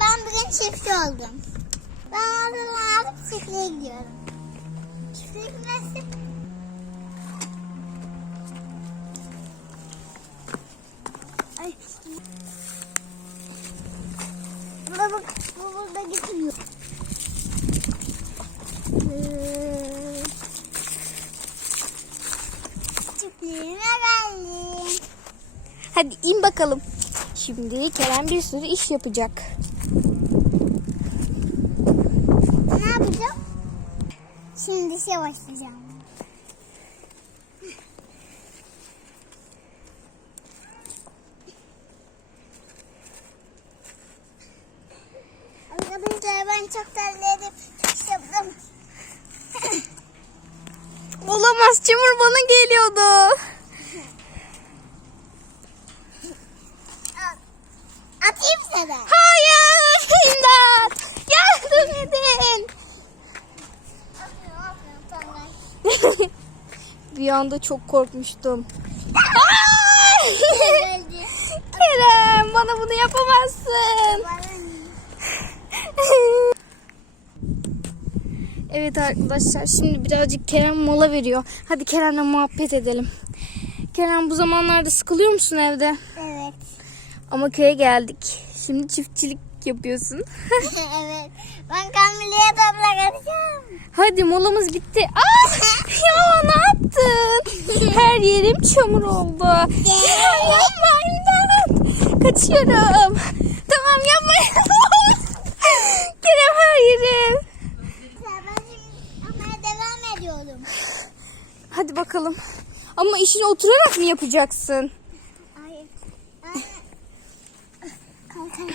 ben bugün çiftçi oldum. Ben oradan alıp çiftliğe gidiyorum. Çiftliğe gitmesi... Ay. Burada bak, bu burada gitmiyor. Çiftliğime geldim. Hadi in bakalım. Şimdi Kerem bir sürü iş yapacak. Ne yapacağım? Şimdi işe başlayacağım. Arkadaşlar ben çok terledim. Olamaz çamur bana geliyordu. Bir anda çok korkmuştum. Kerem bana bunu yapamazsın. Evet arkadaşlar şimdi birazcık Kerem mola veriyor. Hadi Kerem'le muhabbet edelim. Kerem bu zamanlarda sıkılıyor musun evde? Evet. Ama köye geldik. Şimdi çiftçilik yapıyorsun. evet. Ben Kamil'e toprak atacağım. Hadi molamız bitti. Aa! Ya? Her yerim çamur oldu. Kerem yapma imdat. Kaçıyorum. Tamam yapma. Kerem her yerim. Yapmaya devam ediyorum. Hadi bakalım. Ama işini oturarak mı yapacaksın? Hayır. Kalk.